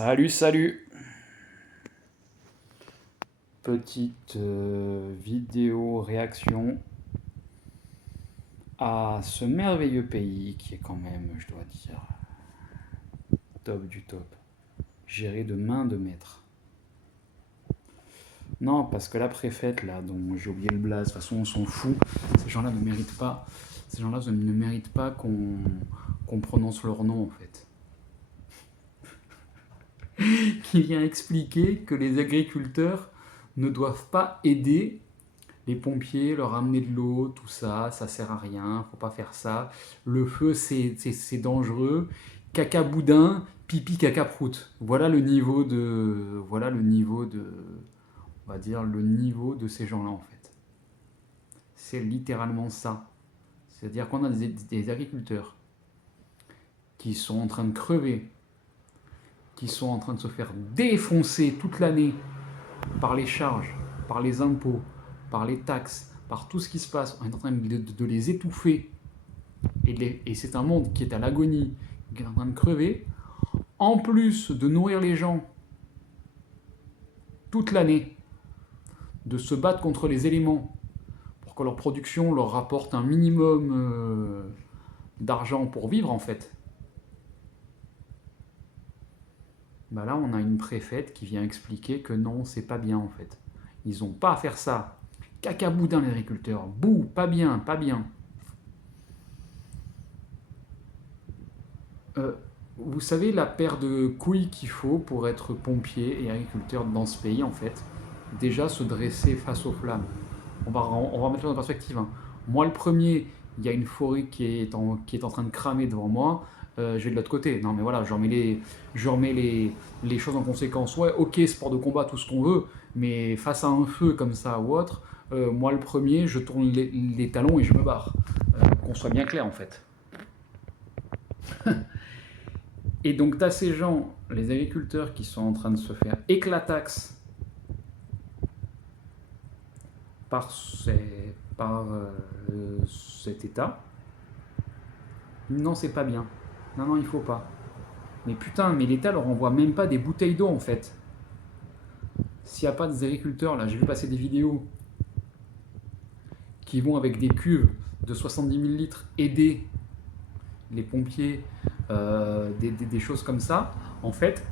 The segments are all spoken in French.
Salut, salut! Petite vidéo réaction à ce merveilleux pays qui est quand même, je dois dire, top du top, géré de main de maître. Non, parce que la préfète, là, dont j'ai oublié le blaze, de toute façon on s'en fout, ces gens-là ne méritent pas, qu'on prononce leur nom en fait. Qui vient expliquer que les agriculteurs ne doivent pas aider les pompiers, leur amener de l'eau, tout ça, ça sert à rien, faut pas faire ça. Le feu, c'est dangereux. Caca boudin, pipi caca prout. On va dire le niveau de ces gens-là en fait. C'est littéralement ça. C'est-à-dire qu'on a des agriculteurs qui sont en train de crever, qui sont en train de se faire défoncer toute l'année par les charges, par les impôts, par les taxes, par tout ce qui se passe. On est en train de les étouffer. Et c'est un monde qui est à l'agonie, qui est en train de crever. En plus de nourrir les gens toute l'année, de se battre contre les éléments pour que leur production leur rapporte un minimum d'argent pour vivre en fait. Bah là, on a une préfète qui vient expliquer que non, c'est pas bien en fait. Ils n'ont pas à faire ça. Caca boudin les agriculteurs. Bouh, pas bien, pas bien. Vous savez la paire de couilles qu'il faut pour être pompier et agriculteur dans ce pays en fait. Déjà se dresser face aux flammes. On va mettre ça en perspective. Hein. Moi le premier, il y a une forêt qui est en train de cramer devant moi. Je vais de l'autre côté. Non mais voilà, je remets les choses en conséquence. Ouais, ok, sport de combat, tout ce qu'on veut, mais face à un feu comme ça ou autre, moi le premier, je tourne les talons et je me barre. Qu'on soit bien clair en fait. Et donc tu as ces gens, les agriculteurs, qui sont en train de se faire éclataxe par cet État. Non, c'est pas bien. Non, non, il faut pas. Mais putain, mais l'État leur envoie même pas des bouteilles d'eau en fait. S'il n'y a pas des agriculteurs, là, j'ai vu passer des vidéos qui vont avec des cuves de 70 000 litres aider les pompiers, des choses comme ça, en fait,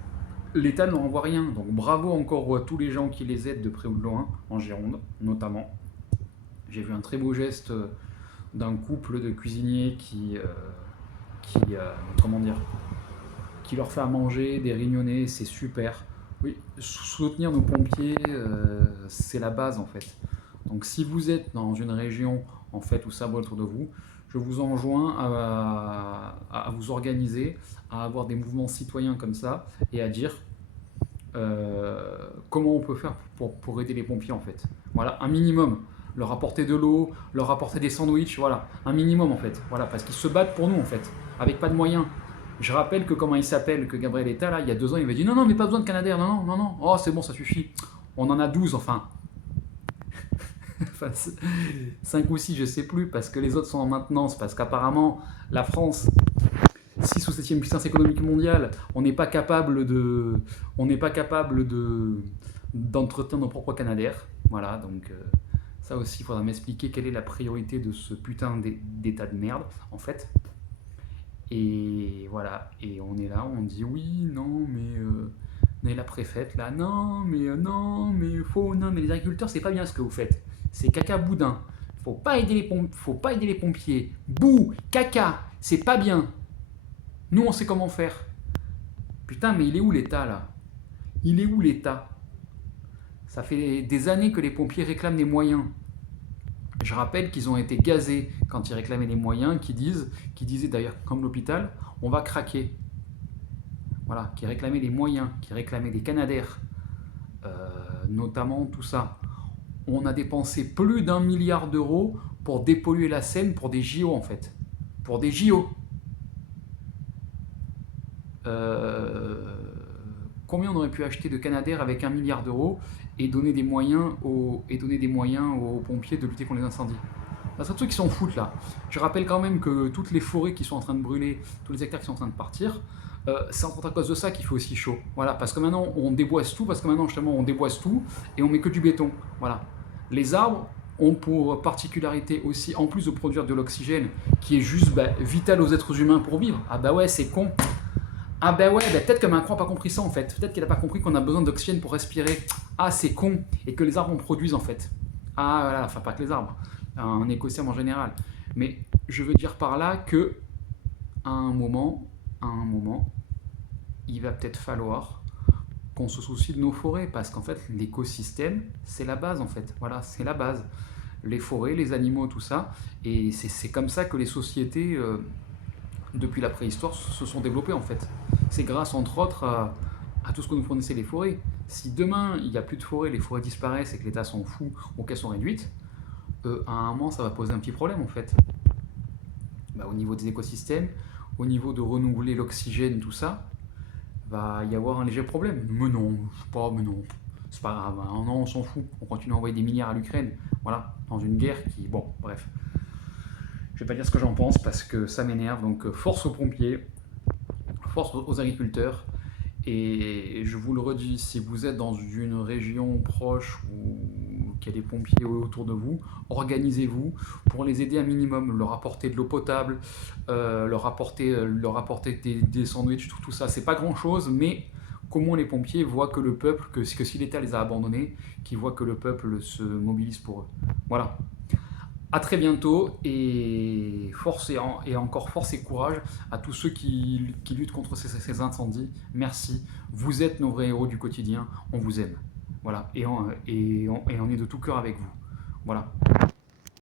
l'État ne leur envoie rien. Donc bravo encore à tous les gens qui les aident de près ou de loin, en Gironde notamment. J'ai vu un très beau geste d'un couple de cuisiniers qui leur fait à manger, des rignonnés, c'est super. Oui, soutenir nos pompiers, c'est la base en fait. Donc si vous êtes dans une région en fait où ça brûle autour de vous, je vous enjoins à vous organiser, à avoir des mouvements citoyens comme ça et à dire comment on peut faire pour aider les pompiers en fait. Voilà, un minimum. Leur apporter de l'eau, leur apporter des sandwichs, voilà, un minimum en fait. Voilà, parce qu'ils se battent pour nous en fait, avec pas de moyens. Je rappelle que comment il s'appelle, que Gabriel Etal, là, il y a 2 ans, il avait dit non, non, mais pas besoin de Canadair, non, non, non, non, oh c'est bon, ça suffit. On en a 12 enfin. Enfin 5 ou 6, je sais plus, parce que les autres sont en maintenance, parce qu'apparemment, la France, 6 ou 7e puissance économique mondiale, on n'est pas capable d'entretenir nos propres Canadair. Voilà, donc ça aussi, il faudra m'expliquer quelle est la priorité de ce putain d'état de merde, en fait. Et voilà, et on est là, on dit oui, non, mais la préfète là, non, mais non, mais les agriculteurs, c'est pas bien ce que vous faites. C'est caca boudin. Faut pas aider les pompiers. Bouh, caca, c'est pas bien. Nous, on sait comment faire. Putain, mais il est où l'État là? Il est où l'État? Ça fait des années que les pompiers réclament des moyens. Je rappelle qu'ils ont été gazés quand ils réclamaient les moyens, qui disaient d'ailleurs, comme l'hôpital, on va craquer. Voilà, qui réclamaient les moyens, qui réclamaient des Canadair, notamment tout ça. On a dépensé plus d'1 milliard d'euros pour dépolluer la Seine pour des JO en fait. Pour des JO. Combien on aurait pu acheter de Canadair avec 1 milliard d'euros et donner des moyens aux pompiers de lutter contre les incendies? C'est un truc qui s'en foutent là. Je rappelle quand même que toutes les forêts qui sont en train de brûler, tous les hectares qui sont en train de partir, C'est entre autres à cause de ça qu'il fait aussi chaud. Voilà, parce que maintenant on déboise tout, parce que maintenant justement on déboise tout et on met que du béton. Voilà. Les arbres ont pour particularité aussi, en plus de produire de l'oxygène, qui est juste vital aux êtres humains pour vivre. Ah bah ouais, c'est con. Ah bah ouais, peut-être que Macron n'a pas compris ça en fait. Peut-être qu'il n'a pas compris qu'on a besoin d'oxygène pour respirer. Ah, c'est con. Et que les arbres en produisent en fait. Ah voilà, enfin pas que les arbres, un écosystème en général. Mais je veux dire par là que à un moment, il va peut-être falloir qu'on se soucie de nos forêts, parce qu'en fait, l'écosystème, c'est la base en fait. Voilà, c'est la base. Les forêts, les animaux, tout ça. Et c'est comme ça que les sociétés, depuis la préhistoire, se sont développées en fait. C'est grâce, entre autres, à tout ce que nous fournissaient les forêts. Si demain, il n'y a plus de forêts, les forêts disparaissent et que l'État s'en fout ou qu'elles sont réduites, à un moment, ça va poser un petit problème en fait. Au niveau des écosystèmes, au niveau de renouveler l'oxygène, tout ça, va y avoir un léger problème. Mais non, je sais pas, mais non, c'est pas grave, hein. Non, on s'en fout. On continue à envoyer des milliards à l'Ukraine. Voilà, dans une guerre qui. Bon, bref. Je vais pas dire ce que j'en pense parce que ça m'énerve. Donc, force aux pompiers, force aux agriculteurs. Et je vous le redis, si vous êtes dans une région proche ou qu'il y a des pompiers autour de vous, organisez-vous pour les aider un minimum, leur apporter de l'eau potable, leur apporter des sandwichs, tout ça. C'est pas grand-chose, mais qu'au moins les pompiers voient que le peuple, que si l'État les a abandonnés, qu'ils voient que le peuple se mobilise pour eux. Voilà. À très bientôt et et encore force et courage à tous ceux qui luttent contre ces incendies. Merci, vous êtes nos vrais héros du quotidien, on vous aime. Voilà, et on est de tout cœur avec vous. Voilà.